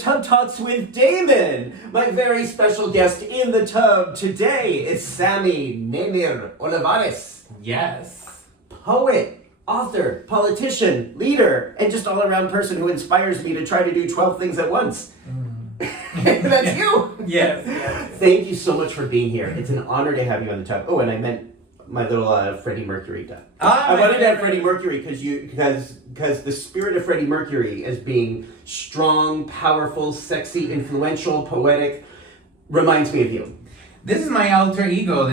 Tub Talks with Damon. My very special guest in the tub today is Samy Nemir Olivares. Yes. Poet, author, politician, leader, and just all-around person who inspires me to try to do 12 things at once. That's you. Yes. Thank you so much for being here. It's an honor to have you on the tub. Oh, and I meant my little Freddie Mercury done. I wanted to have Freddie Mercury because the spirit of Freddie Mercury as being strong, powerful, sexy, influential, poetic reminds me of you. This is my alter ego.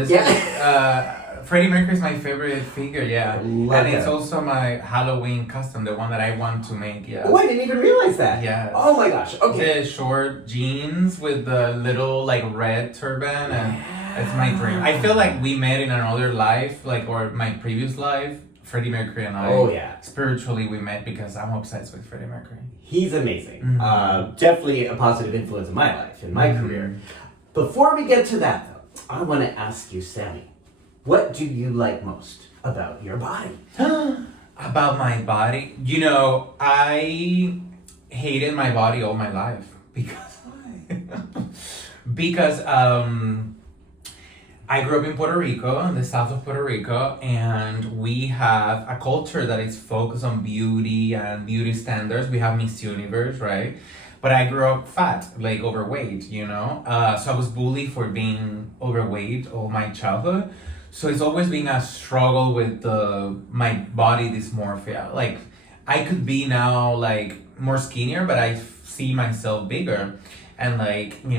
Freddie Mercury is my favorite figure, it's also my Halloween costume, the one that I want to make, Oh, I didn't even realize that. Yeah. Oh my gosh, okay. The short jeans with the little red turban, and it's my dream. I feel like we met in another life, or my previous life, Freddie Mercury and I. Oh yeah. Spiritually we met because I'm obsessed with Freddie Mercury. He's amazing. Mm-hmm. Definitely a positive influence in my life, in my career. Before we get to that though, I want to ask you, Samy, what do you like most about your body? About my body? I hated my body all my life. Because I grew up in Puerto Rico, in the south of Puerto Rico, and we have a culture that is focused on beauty and beauty standards. We have Miss Universe, right? But I grew up fat, overweight, So I was bullied for being overweight all my childhood. So it's always been a struggle with my body dysmorphia. I could be now more skinnier, but I see myself bigger, and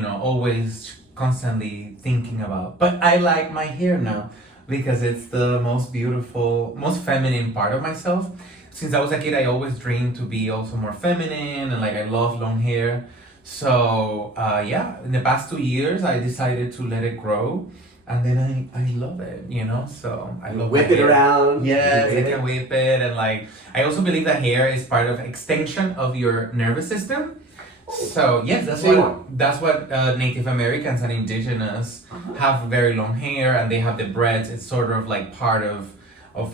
always constantly thinking about. But I like my hair now because it's the most beautiful, most feminine part of myself. Since I was a kid, I always dreamed to be also more feminine, and I love long hair. So in the past 2 years, I decided to let it grow. And then I love it, so I love whip it around. Yes, I can whip it. And I also believe that hair is part of extension of your nervous system. So yes, that's what Native Americans and indigenous have very long hair, and they have the braids. It's sort of part of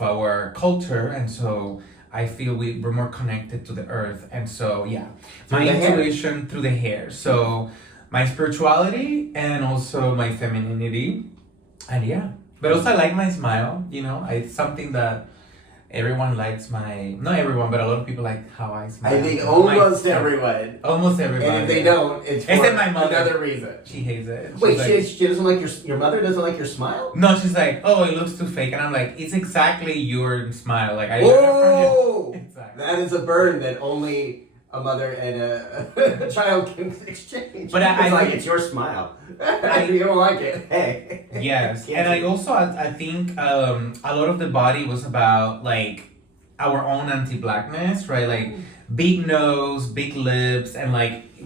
our culture. And so I feel we're more connected to the earth. And so, my intuition through the hair. So my spirituality and also my femininity. And but also I like my smile, it's something that everyone likes not everyone, but a lot of people like how I smile. I think almost everyone. Almost everybody. And if they don't, it's for my mother. Another reason. She hates it. Wait, she doesn't like your mother doesn't like your smile? No, she's like, oh, it looks too fake. And I'm like, it's exactly your smile. Whoa! Exactly. That is a burden that only a mother and a child can exchange. But it's your smile. If you don't like it, hey. Yes, and I think a lot of the body was about our own anti-blackness, right? Big nose, big lips, and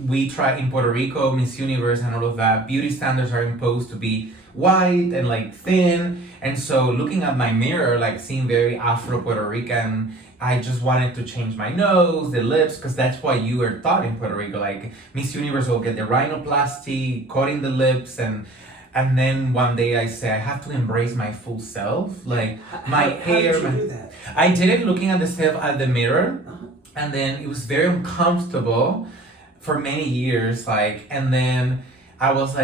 we try in Puerto Rico, Miss Universe, and all of that. Beauty standards are imposed to be white and thin, and so looking at my mirror, seeing very Afro-Puerto Rican. I just wanted to change my nose, the lips, because that's what you were taught in Puerto Rico. Miss Universe will get the rhinoplasty, cutting the lips, and then one day I say I have to embrace my full self, my hair. How did you do that? I did it looking at myself at the mirror, and then it was very uncomfortable for many years, and then I was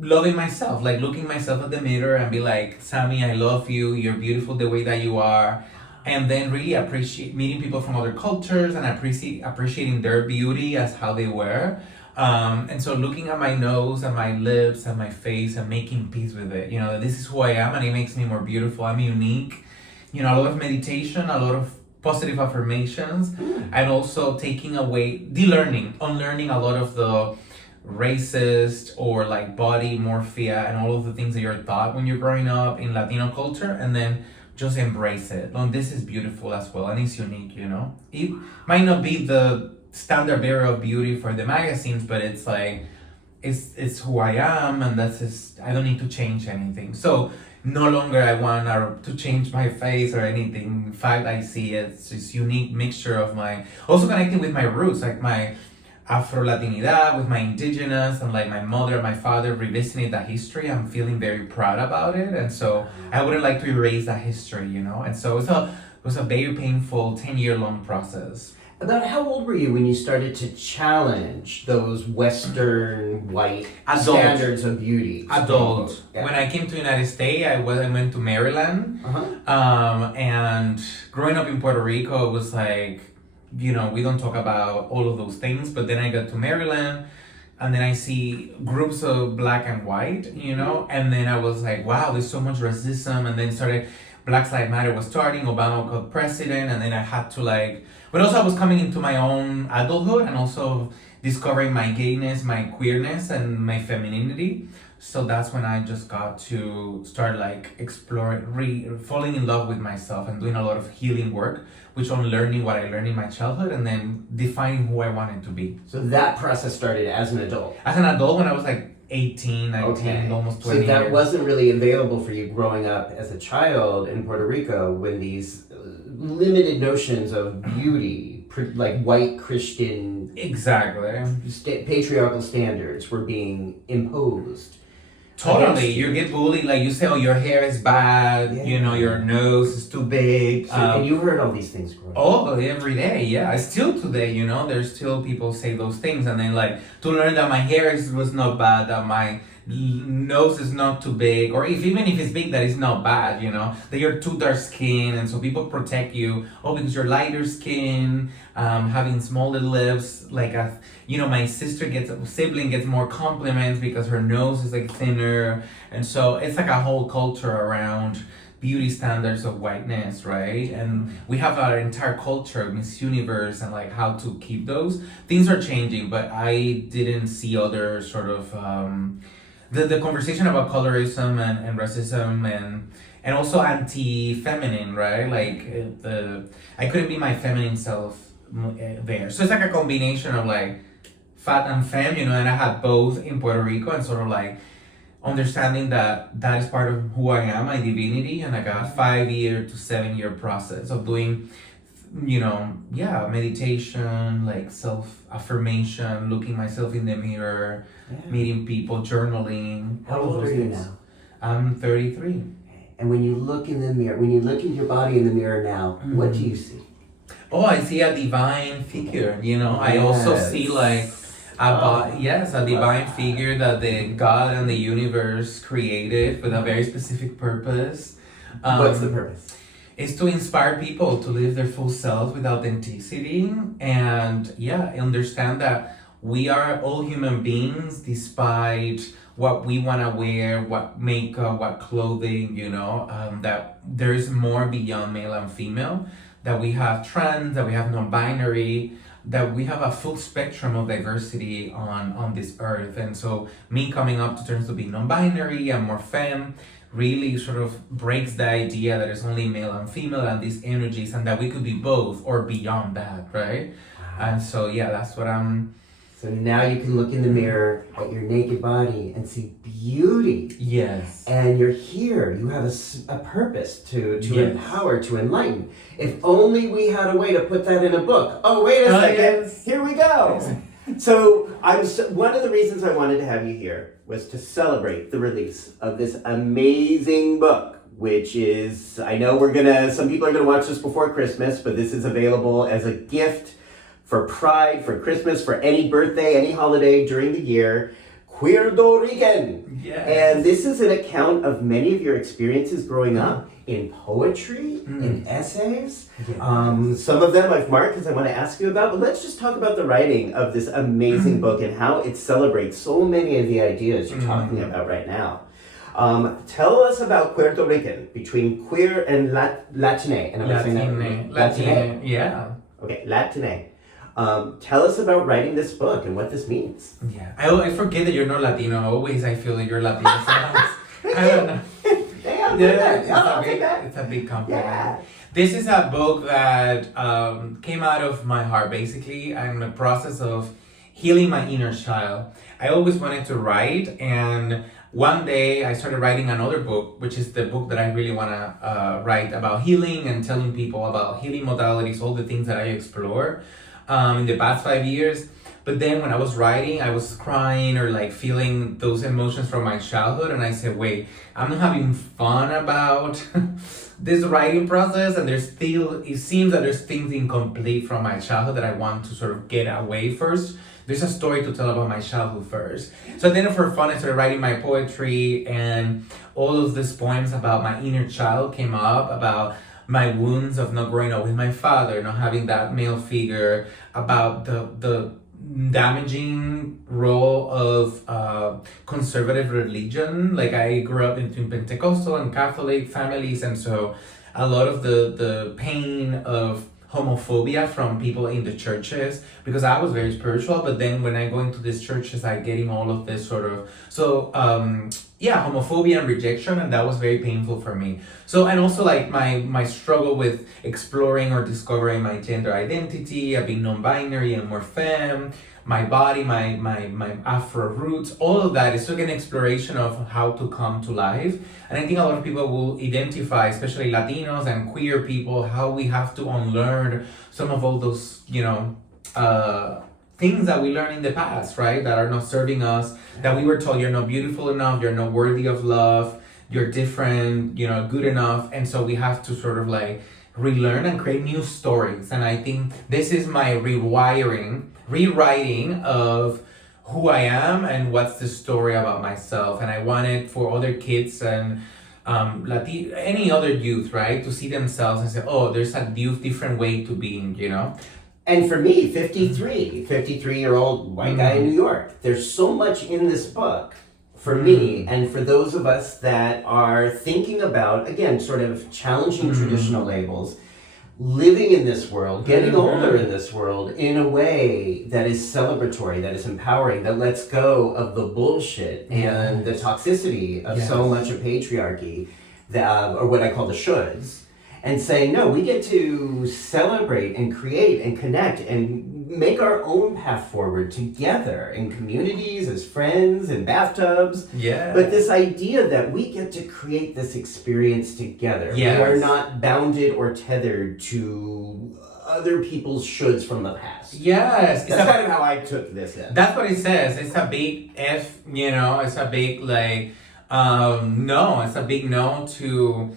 loving myself, looking myself at the mirror and be like, Samy, I love you. You're beautiful the way that you are. And then really appreciate meeting people from other cultures and appreciating their beauty as how they were. And so looking at my nose and my lips and my face and making peace with it, this is who I am and it makes me more beautiful. I'm unique. A lot of meditation, a lot of positive affirmations, and also taking away, unlearning a lot of the racist or body morphia and all of the things that you're taught when you're growing up in Latino culture, and then just embrace it. This is beautiful as well, and it's unique, It might not be the standard bearer of beauty for the magazines, but it's it's who I am, and I don't need to change anything. So no longer I want to change my face or anything. In fact, I see it's this unique mixture of also connecting with my roots, my Afro-Latinidad, with my indigenous, and my mother and my father revisiting that history. I'm feeling very proud about it, and so I wouldn't like to erase that history, And so it was a very painful 10-year long process. About how old were you when you started to challenge those Western white standards of beauty? Adult. Yeah. When I came to the United States, I went to Maryland. And growing up in Puerto Rico, it was like, you know, we don't talk about all of those things. But then I got to Maryland, and then I see groups of black and white, you know, and then I was like, wow, there's so much racism. And then started, Black Lives Matter was starting, Obama got president, and then I had to like, but also I was coming into my own adulthood and also discovering my gayness, my queerness, and my femininity. So that's when I just got to start like exploring, falling in love with myself and doing a lot of healing work, which on learning what I learned in my childhood and then defining who I wanted to be. So that process started as an adult? As an adult, when I was like 18, 19, almost 20 So that years. wasn't really available for you growing up as a child in Puerto Rico when these limited notions of beauty, like white Christian... Exactly. Patriarchal standards were being imposed. Totally. You get bullied, like you say, oh, your hair is bad, you know, your nose is too big. So, and you heard all these things growing up. Oh, every day, yeah. Still today, you know, there's still people say those things. And then like, to learn that my hair was not bad, that my nose is not too big, or even if it's big, that is not bad, you know, that you're too dark skin, and so people protect you, because you're lighter skin, having small little lips, like you know, my sibling gets more compliments because her nose is like thinner, and so it's like a whole culture around beauty standards of whiteness, right? And we have our entire culture, Miss Universe, and like how to keep those. Things are changing, but I didn't see other sort of the conversation about colorism and racism and also anti-feminine, right? Like I couldn't be my feminine self there. So it's like a combination of like fat and femme, you know, and I had both in Puerto Rico, and sort of like understanding that is part of who I am, my divinity, and like a 5-year to 7-year process of doing, you know, meditation, like self-affirmation, looking myself in the mirror, meeting people, journaling. How old are you now? I'm 33. And when you look in the mirror, when you look at your body in the mirror now, what do you see? Oh, I see a divine figure, you know. I also see like a divine figure that the God and the universe created with a very specific purpose. What's the purpose? Is to inspire people to live their full self with authenticity and understand that we are all human beings despite what we want to wear, what makeup, what clothing, you know, that there is more beyond male and female, that we have trans, that we have non-binary, that we have a full spectrum of diversity on this earth. And so me coming up to terms of being non-binary and more femme really sort of breaks the idea that it's only male and female and these energies, and that we could be both or beyond that, right? And so that's what I'm... So now you can look in the mirror at your naked body and see beauty. Yes. And you're here. You have a purpose to empower, to enlighten. If only we had a way to put that in a book. Oh, wait a second. Yes. Here we go. So one of the reasons I wanted to have you here was to celebrate the release of this amazing book, which is, I know some people are gonna watch this before Christmas, but this is available as a gift for Pride, for Christmas, for any birthday, any holiday during the year. Cuirdorican. Yes. And this is an account of many of your experiences growing up in poetry, in essays. Yes. Some of them I've marked because I want to ask you about, but let's just talk about the writing of this amazing book and how it celebrates so many of the ideas you're talking about right now. Tell us about Cuirdorican, between queer and Latine. And Latine, yeah. Okay, Latine. Tell us about writing this book and what this means. Yeah, I forget that you're not Latino. Always I feel that you're Latino. I don't know. It's a big compliment. Yeah. This is a book that came out of my heart. Basically, I'm in the process of healing my inner child. I always wanted to write, and one day I started writing another book, which is the book that I really want to write about healing and telling people about healing modalities, all the things that I explore in the past 5 years. But then when I was writing, I was crying or like feeling those emotions from my childhood. And I said, wait, I'm not having fun about this writing process. And it seems that there's things incomplete from my childhood that I want to sort of get away first. There's a story to tell about my childhood first. So then for fun, I started writing my poetry, and all of these poems about my inner child came up, about my wounds of not growing up with my father, not having that male figure, about the damaging role of conservative religion. Like I grew up in Pentecostal and Catholic families, and so a lot of the pain of homophobia from people in the churches, because I was very spiritual, but then when I go into these churches, I getting all of this sort of, homophobia and rejection, and that was very painful for me. So, and also like my struggle with exploring or discovering my gender identity, of being non-binary and more femme, my body, my Afro roots, all of that is like an exploration of how to come to life. And I think a lot of people will identify, especially Latinos and queer people, how we have to unlearn some of all those, things that we learned in the past, right? That are not serving us, that we were told you're not beautiful enough, you're not worthy of love, you're different, good enough. And so we have to sort of like relearn and create new stories. And I think this is my rewriting of who I am and what's the story about myself. And I want it for other kids and any other youth, right, to see themselves and say, oh, there's a different way to being, And for me, 53-year-old white guy in New York, there's so much in this book for me and for those of us that are thinking about, again, sort of challenging traditional labels, living in this world, getting older in this world in a way that is celebratory, that is empowering, that lets go of the bullshit and the toxicity of so much of patriarchy, or what I call the shoulds. And saying, no, we get to celebrate and create and connect and make our own path forward together in communities, as friends, in bathtubs. Yeah. But this idea that we get to create this experience together. Yes. We are not bounded or tethered to other people's shoulds from the past. Yes. That's kind of how I took this in. That's what it says. It's a big F, it's a big no. It's a big no to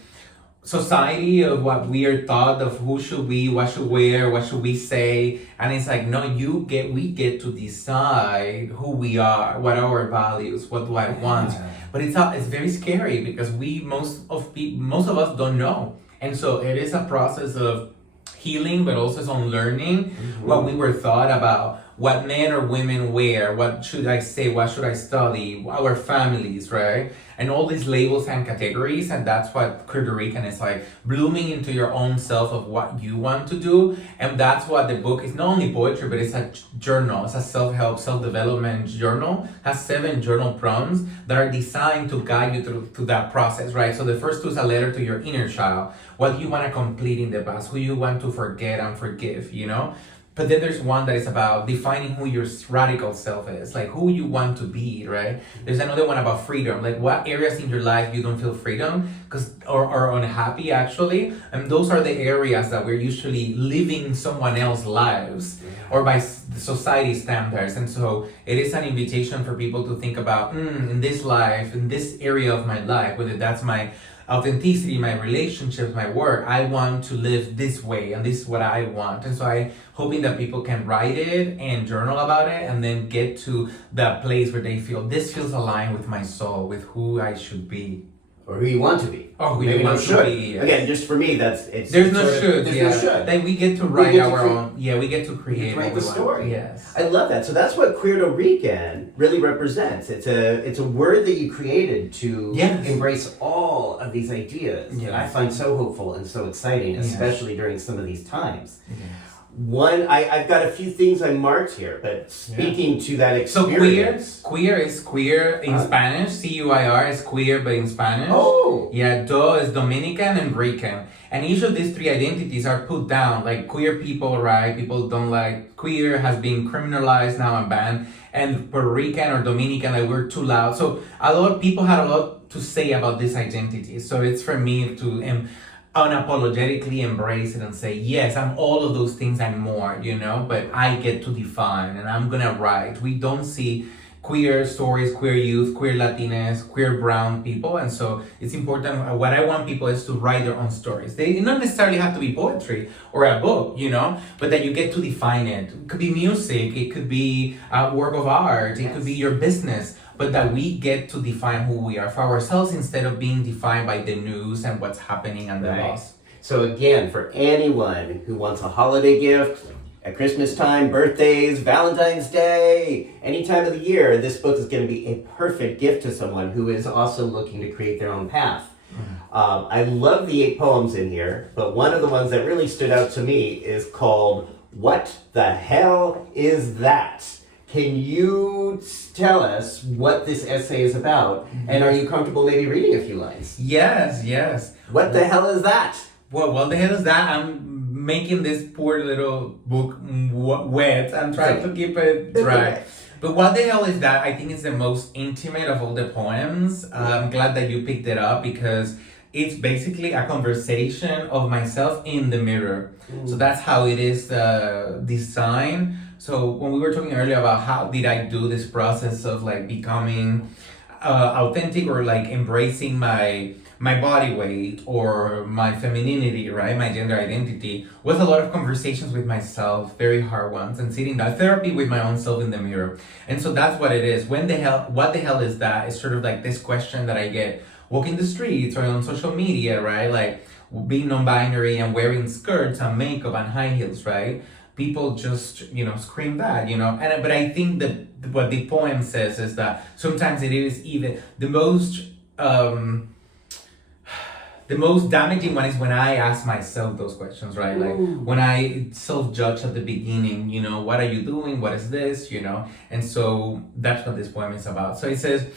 society of what we are taught of who should we, what should wear, what should we say, and it's like no, we get to decide who we are, what are our values, what do I want. But it's very scary because most of us don't know, and so it is a process of healing, but also unlearning what we were taught about what men or women wear, what should I say, what should I study, our families, right? And all these labels and categories, and that's what Cuirdorican is like, blooming into your own self of what you want to do. And that's what the book is, not only poetry, but it's a journal. It's a self-help, self-development journal. It has 7 journal prompts that are designed to guide you through that process, right? So the first 2 is a letter to your inner child, what you want to complete in the past, who you want to forget and forgive, But then there's one that is about defining who your radical self is, like who you want to be, right? There's another one about freedom, like what areas in your life you don't feel freedom or unhappy actually. And those are the areas that we're usually living someone else's lives or by society standards. And so it is an invitation for people to think about, in this life, in this area of my life, whether that's my authenticity, my relationships, my work, I want to live this way and this is what I want. And so I'm hoping that people can write it and journal about it and then get to that place where they feel this feels aligned with my soul, with who I should be. Or who you want to be. Oh, who you want to be. Yes. Again, just for me, there's no should. No should. Then we get to write our own. Yeah, we get to create. Write the story. Yes. I love that. So that's what Cuirdorican really represents. It's a word that you created to embrace all of these ideas that I find so hopeful and so exciting, especially during some of these times. Yes. One, I've got a few things I marked here, but speaking to that experience. So queer is queer in Spanish. CUIR is queer, but in Spanish. Oh. Yeah, Do is Dominican and Rican. And each of these 3 identities are put down. Like queer people, right? People don't like queer has been criminalized now and banned. And Puerto Rican or Dominican, like we're too loud. So a lot of people had a lot to say about this identity. So it's for me to unapologetically embrace it and say, yes, I'm all of those things and more, but I get to define and I'm gonna write. We don't see queer stories, queer youth, queer Latinas, queer brown people, and so it's important. What I want people is to write their own stories. They don't necessarily have to be poetry or a book, but that you get to define it. It could be music, it could be a work of art, it could be your business, but that we get to define who we are for ourselves instead of being defined by the news and what's happening and the laws. So again, for anyone who wants a holiday gift, at Christmas time, birthdays, Valentine's Day, any time of the year, this book is going to be a perfect gift to someone who is also looking to create their own path. I love the 8 poems in here, but one of the ones that really stood out to me is called What the Hell Is That? Can you tell us what this essay is about? And are you comfortable maybe reading a few lines? Yes. What the hell is that? Well, what the hell is that? I'm making this poor little book wet. I'm trying to keep it dry. But what the hell is that? I think it's the most intimate of all the poems. I'm glad that you picked it up because it's basically a conversation of myself in the mirror. So that's how it is designed. So when we were talking earlier about how did I do this process of like becoming authentic or like embracing my body weight or my femininity, right? My gender identity was a lot of conversations with myself, very hard ones, and sitting down, therapy with my own self in the mirror. And so that's what it is. What the hell is that? It's sort of like this question that I get walking the streets or on social media, right? Like being non-binary and wearing skirts and makeup and high heels, right? People just, scream that, but I think that what the poem says is that sometimes it is even the most damaging one is when I ask myself those questions, right? Like when I self-judge at the beginning, what are you doing? What is this? And so that's what this poem is about. So it says,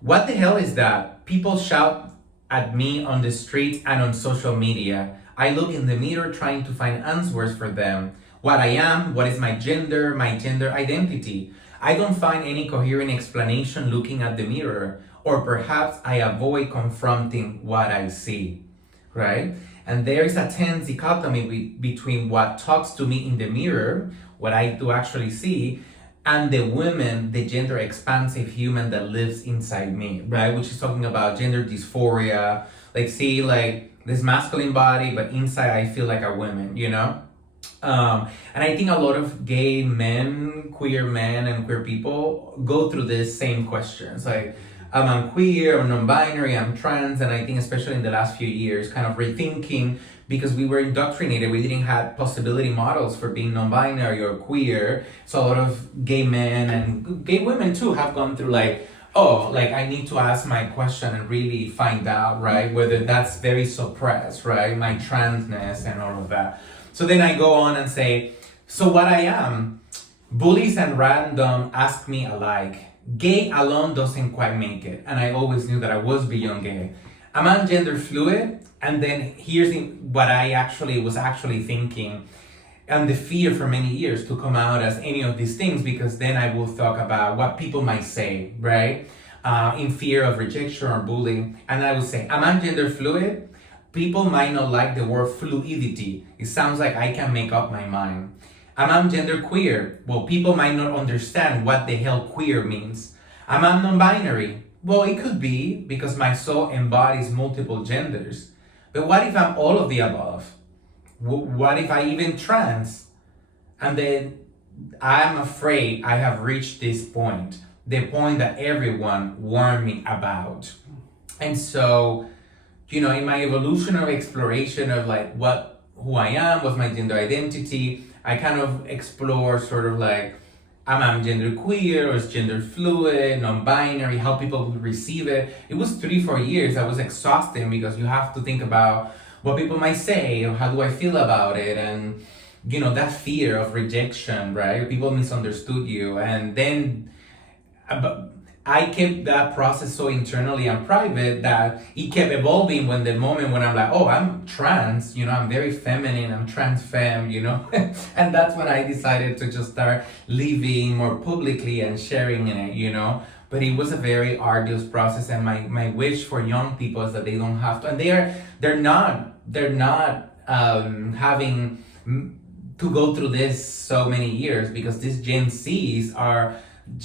what the hell is that? People shout at me on the street and on social media. I look in the mirror trying to find answers for them. What I am, what is my gender identity. I don't find any coherent explanation looking at the mirror. Or perhaps I avoid confronting what I see, right? And there is a tense dichotomy between what talks to me in the mirror, what I do actually see, and the woman, the gender expansive human that lives inside me, right? Which is talking about gender dysphoria, like this masculine body, but inside I feel like a woman, And I think a lot of gay men, queer men, and queer people go through this same questions, like, I'm queer, I'm non-binary, I'm trans, and I think especially in the last few years, kind of rethinking, because we were indoctrinated, we didn't have possibility models for being non-binary or queer, so a lot of gay men and gay women too have gone through I need to ask my question and really find out, right, whether that's very suppressed, right, my transness and all of that. So then I go on and say, so what I am, bullies and random ask me alike. Gay alone doesn't quite make it, and I always knew that I was beyond gay. I'm gender fluid, and then here's what I was actually thinking, and the fear for many years to come out as any of these things, because then I will talk about what people might say, right? In fear of rejection or bullying, and I would say, I'm gender fluid. People might not like the word fluidity. It sounds like I can make up my mind. I'm gender queer. Well, people might not understand what the hell queer means. I'm non-binary. Well, it could be because my soul embodies multiple genders. But what if I'm all of the above? What if I even trans? And then I'm afraid I have reached this point, the point that everyone warned me about. And so, in my evolutionary exploration of who I am, what's my gender identity, I kind of explore sort of I'm gender queer or is gender fluid, non-binary, how people would receive it. It was 3-4 years. I was exhausting because you have to think about what people might say or how do I feel about it. And, that fear of rejection, right? People misunderstood you. And then I kept that process so internally and private that it kept evolving when I'm like, oh, I'm trans, I'm very feminine, I'm trans femme, and that's when I decided to just start living more publicly and sharing in it, but it was a very arduous process. And my wish for young people is that they don't have to, and they're not having to go through this so many years, because these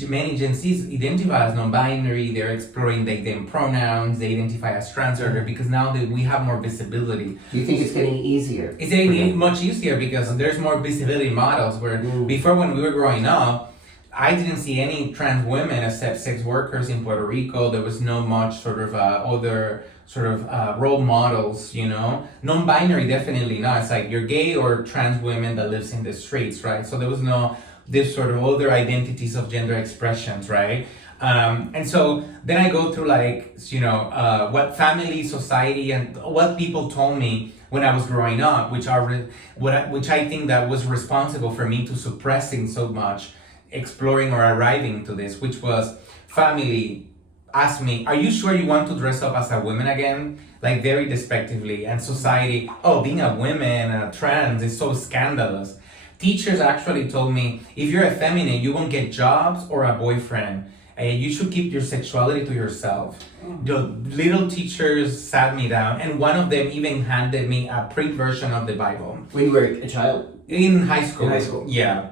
many Gen Zs identify as non-binary. They're exploring they pronouns. They identify as transgender because now we have more visibility. Do you think it's getting easier? It's getting much easier because there's more visibility models. Where before, when we were growing up, I didn't see any trans women except sex workers in Puerto Rico. There was no much sort of other sort of role models, you know. Non-binary, definitely not. It's like you're gay or trans women that lives in the streets, right? So there was no this sort of other identities of gender expressions, right? And so then I go through what family, society, and what people told me when I was growing up, which I think that was responsible for me to suppressing so much, exploring or arriving to this, which was family asked me, "Are you sure you want to dress up as a woman again?" Like very despectively. And society, "Oh, being a woman and a trans is so scandalous." Teachers actually told me, "If you're effeminate, you won't get jobs or a boyfriend. You should keep your sexuality to yourself." The little teachers sat me down, and one of them even handed me a print version of the Bible. When you were a child? In high school. In high school. Yeah.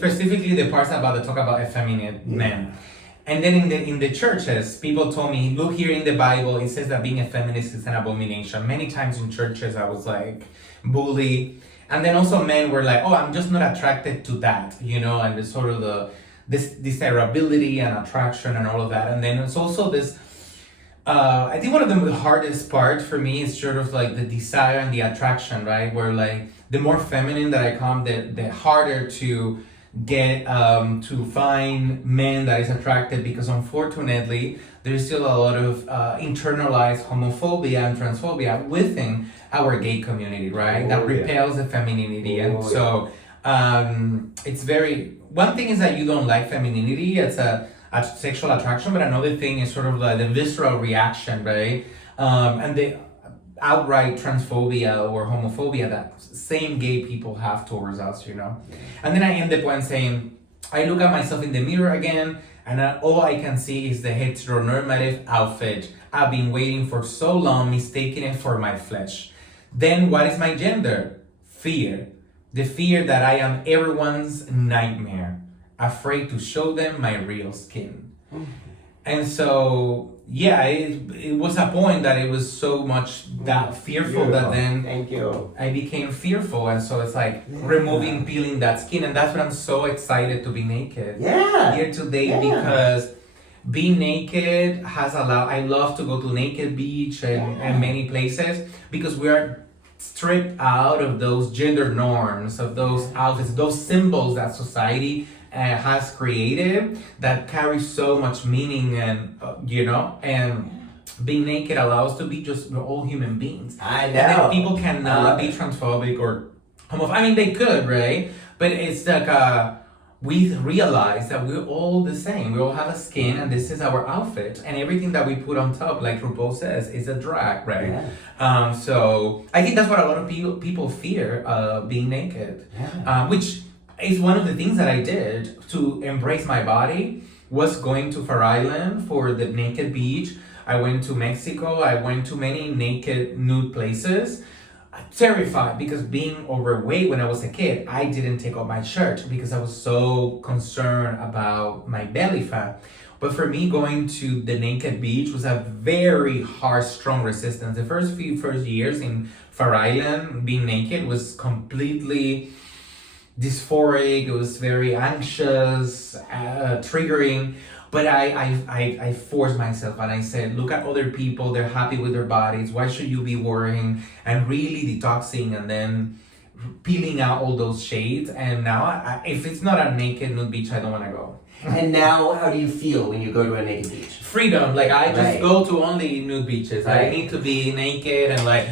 Specifically the parts about the talk about effeminate men. And then in the churches, people told me, "Look, here in the Bible, it says that being a feminist is an abomination." Many times in churches, I was like bullied. And then also men were like, "Oh, I'm just not attracted to that," you know, and it's sort of this desirability and attraction and all of that. And then it's also this, I think one of the hardest part for me is sort of like the desire and the attraction, right? Where like the more feminine that I come, the harder to get to find men that is attracted, because unfortunately there's still a lot of internalized homophobia and transphobia within our gay community, right? That repels the femininity. And so it's very, one thing is that you don't like femininity, it's a sexual attraction, but another thing is sort of like the visceral reaction, right? And the outright transphobia or homophobia that same gay people have towards us, you know? And then I end up when saying, I look at myself in the mirror again, and all I can see is the heteronormative outfit I've been waiting for so long, mistaking it for my flesh. Then what is my gender? Fear. The fear that I am everyone's nightmare, afraid to show them my real skin. And so, yeah, it was a point that it was so much that fearful that then I became fearful. And so it's like removing, peeling that skin. And that's what I'm so excited to be naked here today, because being naked has allowed, I love to go to Naked Beach and many places, because we are stripped out of those gender norms, of those outfits, those symbols that society has created that carry so much meaning, and you know, and being naked allows us to be just all human beings. I know. And then people cannot be transphobic or homophobic. I mean, they could, right? But it's like we realize that we're all the same. We all have a skin, and this is our outfit, and everything that we put on top, like RuPaul says, is a drag, right? So I think that's what a lot of people fear, being naked, which is one of the things that I did to embrace my body, was going to Far Island for the Naked Beach. I went to Mexico. I went to many naked, nude places. Terrified, because being overweight when I was a kid, I didn't take off my shirt because I was so concerned about my belly fat. But for me, going to the Naked Beach was a very hard, strong resistance. The first years in Far Island, being naked was completely dysphoric. It was very anxious, triggering. But I forced myself, and I said, look at other people, they're happy with their bodies. Why should you be worrying? And really detoxing and then peeling out all those shades. And now, if it's not a naked nude beach, I don't want to go. And now, how do you feel when you go to a naked beach? Freedom. Like, I just go to only nude beaches. I need to be naked and like,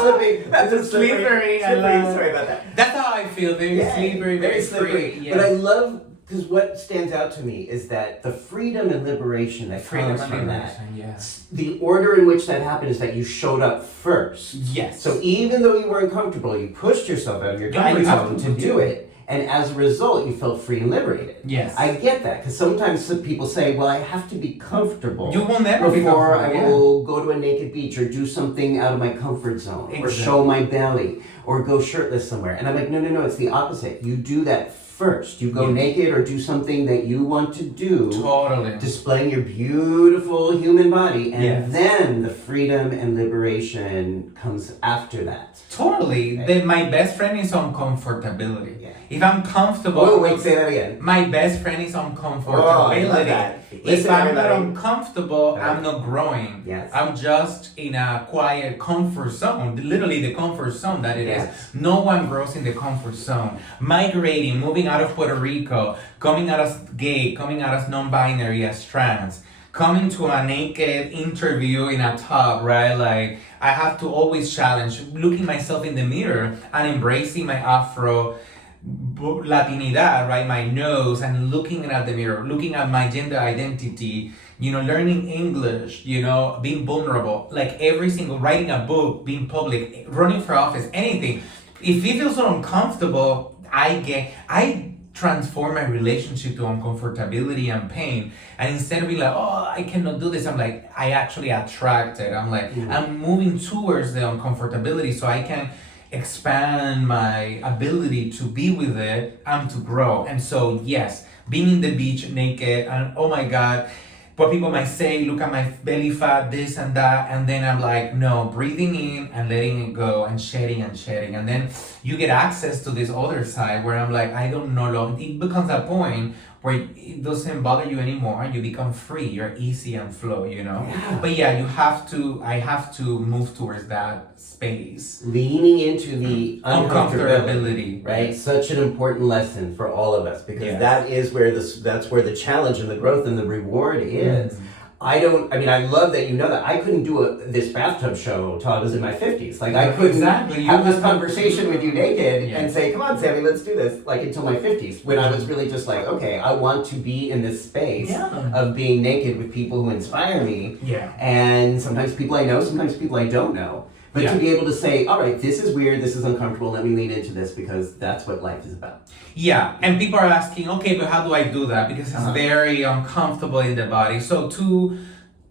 Slippery. That's a slippery. Sorry about that. That's how I feel. Very slippery, very slippery. free. But I love, because what stands out to me is that the freedom and liberation that comes from that. Yes. The order in which that happened is that you showed up first. Yes. So even though you were uncomfortable, you pushed yourself out of your comfort zone to do it. And as a result, you felt free and liberated. Yes. I get that, because sometimes some people say, well, I have to be comfortable. You will never be before comfortable, I will go to a naked beach or do something out of my comfort zone or show my belly or go shirtless somewhere. And I'm like, no, it's the opposite. You do that first. You go naked or do something that you want to do. Totally. Displaying your beautiful human body. And then the freedom and liberation comes after that. Totally. My best friend is uncomfortability. Yeah. If I'm comfortable... Oh, wait, say that again. My best friend is uncomfortability. Oh, I love that. If I'm not uncomfortable, I'm not growing. Yes. I'm just in a quiet comfort zone. Literally the comfort zone that it is. No one grows in the comfort zone. Migrating, moving out of Puerto Rico, coming out as gay, coming out as non-binary, as trans, coming to a naked interview in a tub, right? Like, I have to always challenge looking myself in the mirror and embracing my Afro Latinidad, right? My nose, and looking at the mirror, looking at my gender identity, learning English, being vulnerable, like writing a book, being public, running for office, anything. If it feels so uncomfortable, I transform my relationship to uncomfortability and pain. And instead of being like, oh, I cannot do this, I'm like, I actually attract it. I'm like, I'm moving towards the uncomfortability so I can expand my ability to be with it and to grow. And so, yes, being in the beach naked and oh my God, what people might say, look at my belly fat, this and that, and then I'm like, no, breathing in and letting it go and shedding. And then you get access to this other side where I'm like, I don't know, it becomes a point where it doesn't bother you anymore. You become free, you're easy and flow, Yeah. But yeah, I have to move towards that space. Leaning into the uncomfortability, right? Such an important lesson for all of us, because that's where the challenge and the growth and the reward is. I love that you know that. I couldn't do this bathtub show until I was in my 50s. Like, I couldn't have this conversation with you naked and say, come on, Samy, let's do this, like, until my 50s, when I was really just like, okay, I want to be in this space of being naked with people who inspire me. Yeah. And sometimes people I know, sometimes people I don't know. But to be able to say, all right, this is weird, this is uncomfortable, let me lean into this, because that's what life is about. Yeah, and people are asking, okay, but how do I do that? Because it's very uncomfortable in the body. So 2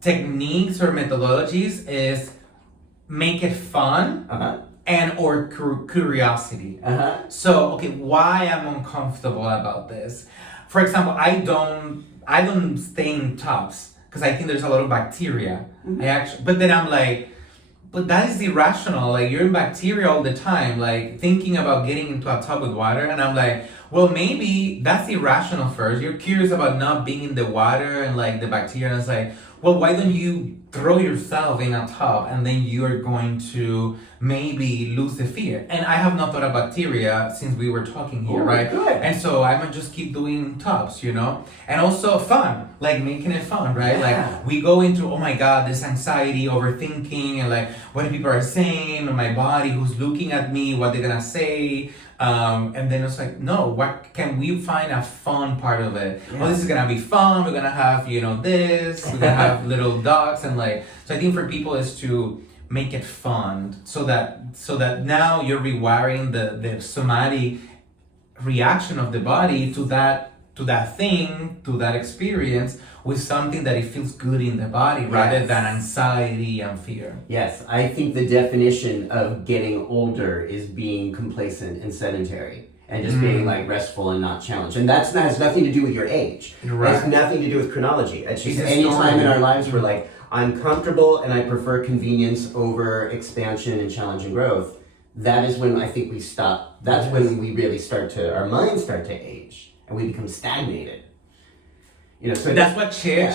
techniques or methodologies is make it fun and or curiosity. So, okay, why I'm uncomfortable about this? For example, I don't stay in tubs because I think there's a lot of bacteria. But then I'm like, but that is irrational. Like, you're in bacteria all the time, like thinking about getting into a tub with water. And I'm like, well, maybe that's irrational first. You're curious about not being in the water and like the bacteria. And it's like, well, why don't you throw yourself in a tub and then you're going to maybe lose the fear? And I have not thought of bacteria since we were talking here, right? Good. And so I might just keep doing tubs, And also fun, like making it fun, right? Yeah. Like, we go into, oh my God, this anxiety, overthinking, and like what people are saying, or my body, who's looking at me, what they're gonna say. And then it's like, no, what can we find a fun part of it? Yeah. Well, this is gonna be fun. We're gonna have, this. We're gonna have little dogs and like. So I think for people is to make it fun, so that now you're rewiring the somatic reaction of the body to that thing, to that experience, with something that it feels good in the body rather than anxiety and fear. Yes, I think the definition of getting older is being complacent and sedentary and just being like restful and not challenged. And that has nothing to do with your age. Right. It has nothing to do with chronology. It's just any time in our lives we're like, I'm comfortable and I prefer convenience over expansion and challenge and growth. That is when I think we stop. That's when we really our minds start to age and we become stagnated. So that's what Cher,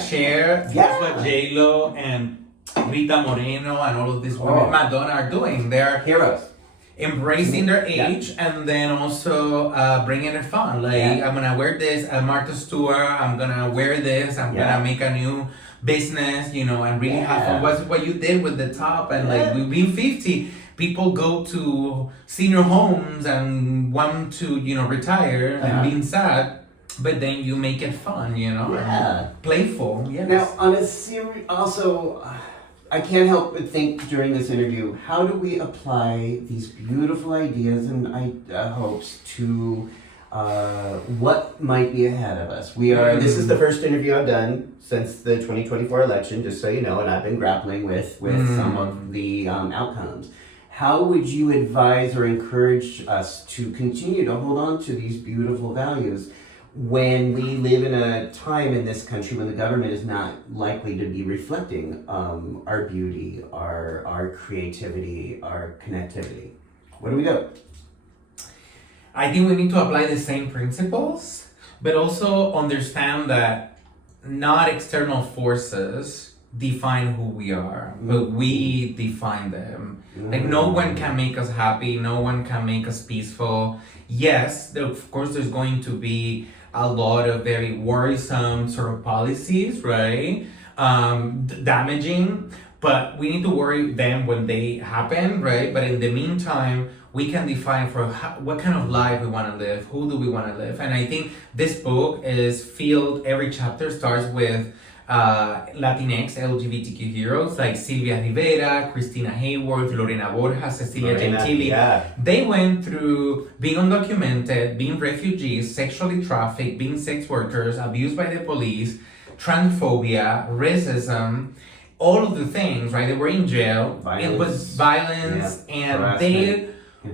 that's what J-Lo and Rita Moreno and all of these women, Madonna, are doing. They're heroes. Embracing their age and then also bringing it fun. Like, I'm gonna wear this at Martha Stewart, I'm gonna wear this, I'm gonna make a new business, and really have fun. What's what you did with the top, and like, we've been 50. People go to senior homes and want to, retire and being sad. But then you make it fun, and playful. Yes. Now, on a serious, also, I can't help but think during this interview, how do we apply these beautiful ideas and hopes to what might be ahead of us? This is the first interview I've done since the 2024 election, just so you know, and I've been grappling with some of the outcomes. How would you advise or encourage us to continue to hold on to these beautiful values when we live in a time in this country when the government is not likely to be reflecting our beauty, our creativity, our connectivity? What do we do? I think we need to apply the same principles, but also understand that not external forces define who we are, but we define them. Like no one can make us happy, no one can make us peaceful. Yes, of course there's going to be a lot of very worrisome sort of policies, right? Damaging, but we need to worry them when they happen, right? But in the meantime, we can define what kind of life we want to live, who do we want to live. And I think this book is filled, every chapter starts with Latinx LGBTQ heroes like Sylvia Rivera, Christina Hayworth, Lorena Borja, Cecilia Gentili. Yeah. They went through being undocumented, being refugees, sexually trafficked, being sex workers, abused by the police, transphobia, racism, all of the things, right? They were in jail. It was violence, and harassment. They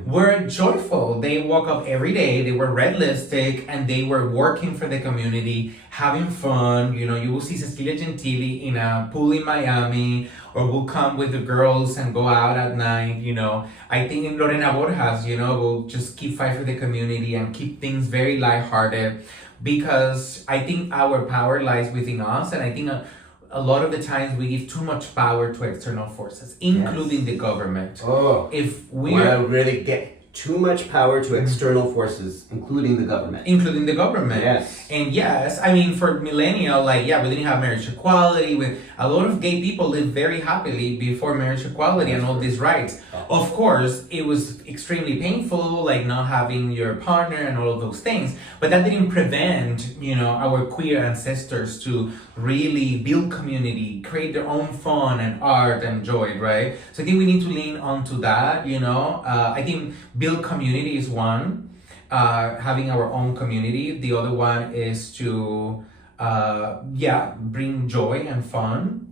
were joyful. They woke up every day, they were red lipstick, and they were working for the community, having fun. You know, you will see Cecilia Gentili in a pool in Miami, or will come with the girls and go out at night, you know. I think in Lorena Borjas, you know, will just keep fight for the community and keep things very lighthearted, because I think our power lies within us, and I think a lot of the times we give too much power to external forces, including the government. If we really get too much power to external forces, including the government. Yes. And yes, I mean, for millennial, we didn't have marriage equality. A lot of gay people lived very happily before marriage equality and all these rights. Of course, it was extremely painful, like not having your partner and all of those things. But that didn't prevent, you know, our queer ancestors to really build community, create their own fun and art and joy, right? So I think we need to lean onto that, you know. I think build community is one, having our own community. The other one is to, bring joy and fun.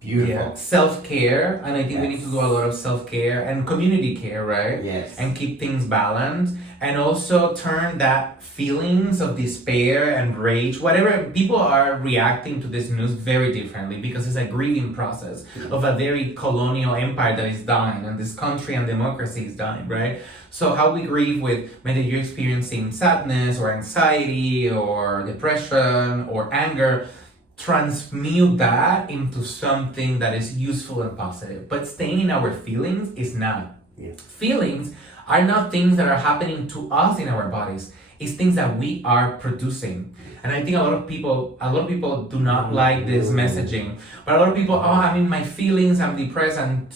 Beautiful. Yeah. Self-care, and I think we need to do a lot of self-care and community care, right? Yes. And keep things balanced, and also turn that feelings of despair and rage, whatever, people are reacting to this news very differently, because it's a grieving process of a very colonial empire that is dying, and this country and democracy is dying, right? So how we grieve with whether you're experiencing sadness or anxiety or depression or anger, transmute that into something that is useful and positive. But staying in our feelings is not. Yeah. Feelings are not things that are happening to us in our bodies. It's things that we are producing. And I think a lot of people do not like this messaging. But a lot of people, I'm in my feelings, I'm depressed, I'm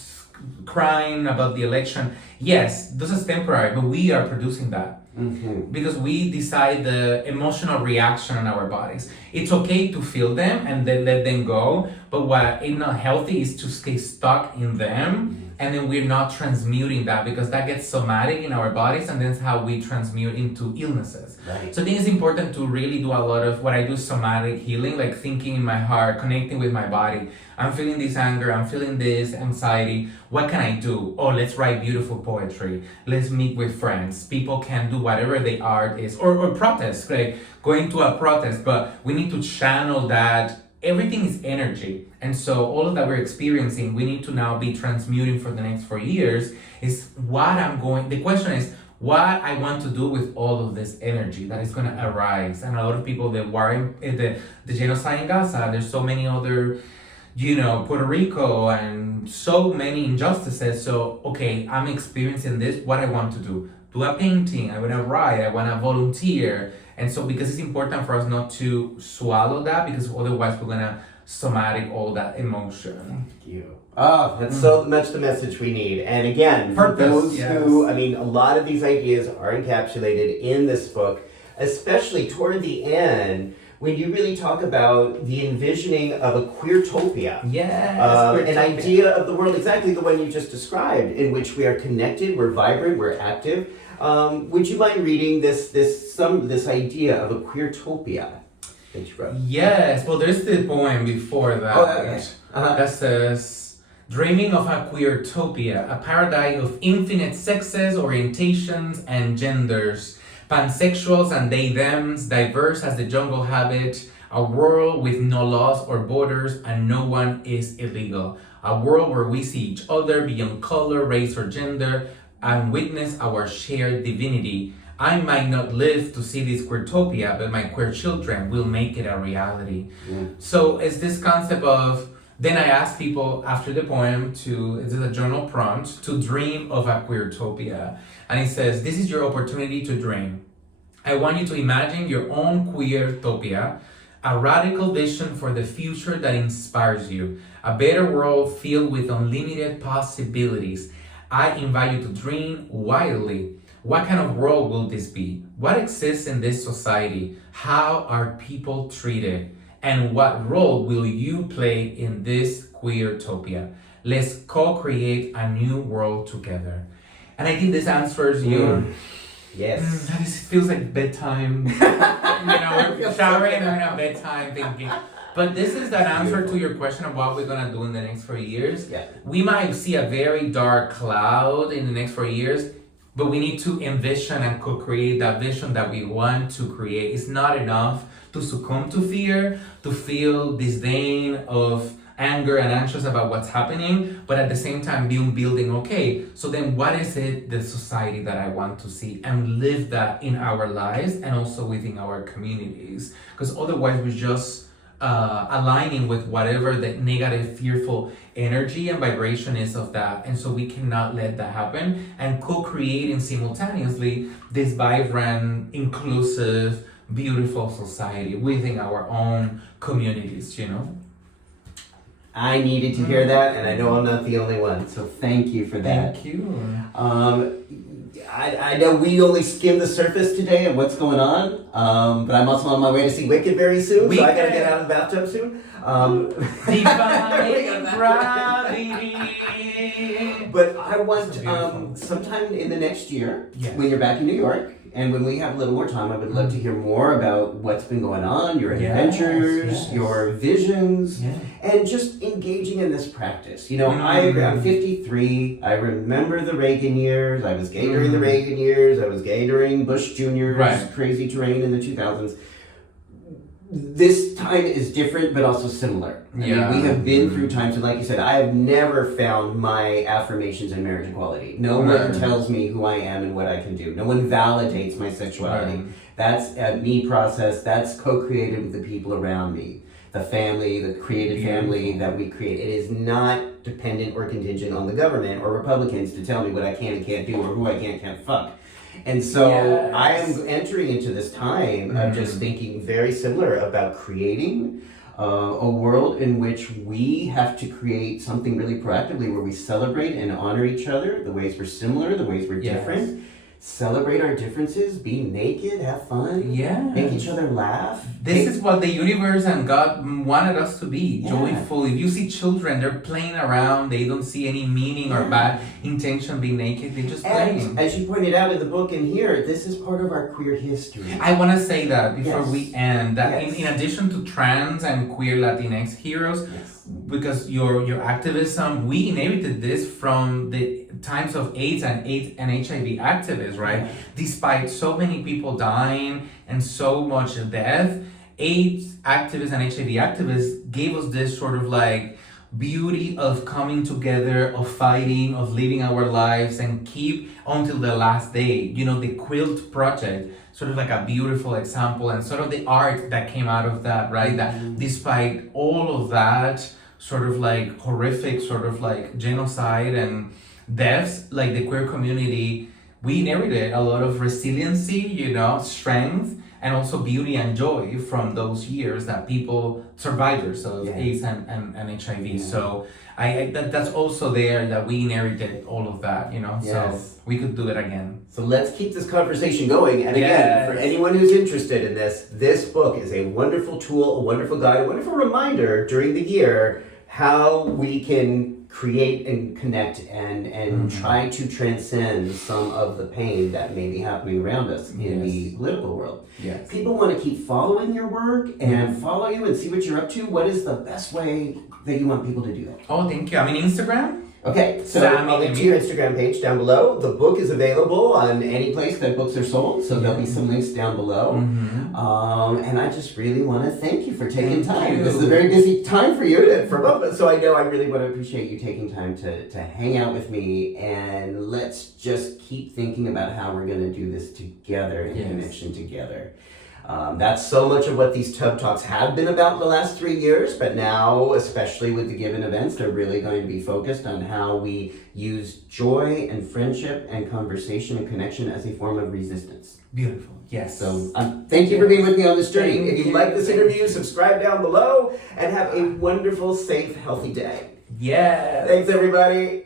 crying about the election. Yes, this is temporary, but we are producing that. Mm-hmm. Because we decide the emotional reaction in our bodies. It's okay to feel them and then let them go, but what is not healthy is to stay stuck in them, and then we're not transmuting that, because that gets somatic in our bodies, and that's how we transmute into illnesses. Right. So I think it's important to really do a lot of what I do, somatic healing, like thinking in my heart, connecting with my body. I'm feeling this anger, I'm feeling this anxiety. What can I do? Oh, let's write beautiful poetry. Let's meet with friends. People can do whatever the art is, or protest, like going to a protest, but we need to channel that. Everything is energy. And so all of that we're experiencing, we need to now be transmuting for the next 4 years, is the question is, what I want to do with all of this energy that is going to arise. And a lot of people, the genocide in Gaza, there's so many other, Puerto Rico, and so many injustices. So, okay, I'm experiencing this, what I want to do a painting, I want to write, I want to volunteer. And so, because it's important for us not to swallow that, because otherwise we're going to somatic all that emotion. Thank you. Oh, that's so much the message we need. And again, for those who, a lot of these ideas are encapsulated in this book, especially toward the end, when you really talk about the envisioning of a queertopia. Yes. An idea of the world, exactly the one you just described, in which we are connected, we're vibrant, we're active. Would you mind reading this idea of a queertopia that you wrote? Yes. Well, there's the poem before that. Okay. That says, dreaming of a queertopia, a paradise of infinite sexes, orientations, and genders, pansexuals and they-thems, diverse as the jungle habit, a world with no laws or borders and no one is illegal, a world where we see each other beyond color, race, or gender, and witness our shared divinity. I might not live to see this queertopia, but my queer children will make it a reality. So it's this concept of, then I asked people after the poem this is a journal prompt, to dream of a queertopia. And it says, this is your opportunity to dream. I want you to imagine your own queertopia, a radical vision for the future that inspires you, a better world filled with unlimited possibilities. I invite you to dream wildly. What kind of world will this be? What exists in this society? How are people treated? And what role will you play in this queertopia? Let's co-create a new world together. And I think this answers your... Yes. It feels like bedtime. We're showering and having a bedtime thinking. But this is that answer to your question of what we're going to do in the next 4 years. Yeah. We might see a very dark cloud in the next 4 years, but we need to envision and co-create that vision that we want to create. It's not enough to succumb to fear, to feel disdain of anger and anxious about what's happening, but at the same time building, okay, so then what is it, the society that I want to see, and live that in our lives and also within our communities? Because otherwise we're just aligning with whatever the negative, fearful energy and vibration is of that. And so we cannot let that happen, and co-creating simultaneously this vibrant, inclusive, beautiful society within our own communities, I needed to hear that, and I know I'm not the only one, so thank you for that. Thank you. I know we only skimmed the surface today of what's going on, but I'm also on my way to see Wicked very soon, so I gotta get out of the bathtub soon. Divine gravity. But I want sometime in the next year, when you're back in New York, and when we have a little more time, I would love to hear more about what's been going on, your adventures, your visions, and just engaging in this practice. I agree. I'm 53. I remember the Reagan years. I was gay during the Reagan years. I was gay during Bush Jr.'s crazy terrain in the 2000s. This time is different, but also similar. I mean, we have been through times, and like you said, I have never found my affirmations in marriage equality. No one tells me who I am and what I can do. No one validates my sexuality. That's a me process. That's co-created with the people around me. The family, the created family that we create. It is not dependent or contingent on the government or Republicans to tell me what I can and can't do or who I can and can't fuck. And so I am entering into this time of just thinking very similar about creating a world in which we have to create something really proactively where we celebrate and honor each other, the ways we're similar, the ways we're different. Celebrate our differences, be naked, have fun, make each other laugh. This is what the universe and God wanted us to be, joyful. If you see children, they're playing around, they don't see any meaning or bad intention being naked, they're just playing. And as you pointed out in the book and here, this is part of our queer history. I want to say that before we end, that in addition to trans and queer Latinx heroes, because your activism, we inherited this from the times of AIDS and HIV activists, right? Despite so many people dying and so much death, AIDS activists and HIV activists gave us this sort of like beauty of coming together, of fighting, of living our lives and keep until the last day. The Quilt Project, sort of like a beautiful example, and sort of the art that came out of that, right? That despite all of that sort of like horrific sort of like genocide and deaths, like the queer community, we inherited a lot of resiliency, strength, and also beauty and joy from those years that people, survivors of AIDS and HIV. So that's also there, that we inherited all of that, you know, so we could do it again. So let's keep this conversation going. And again, for anyone who's interested in this book is a wonderful tool, a wonderful guide, a wonderful reminder during the year how we can create and connect and try to transcend some of the pain that may be happening around us in the political world. Yes. People want to keep following your work and follow you and see what you're up to. What is the best way that you want people to do that? Oh, thank you. I mean, Instagram. Okay, so Samy I'll link to your Instagram page down below. The book is available on any place that books are sold, so there'll be some links down below. And I just really want to thank you for taking time. This is a very busy time for you, for both of us, so I know I really want to appreciate you taking time to hang out with me, and let's just keep thinking about how we're going to do this together in connection together. That's so much of what these Tub Talks have been about the last 3 years, but now, especially with the given events, they're really going to be focused on how we use joy and friendship and conversation and connection as a form of resistance. Beautiful. Yes. So thank you for being with me on this journey. If you like this interview, subscribe down below and have a wonderful, safe, healthy day. Yes. Thanks, everybody.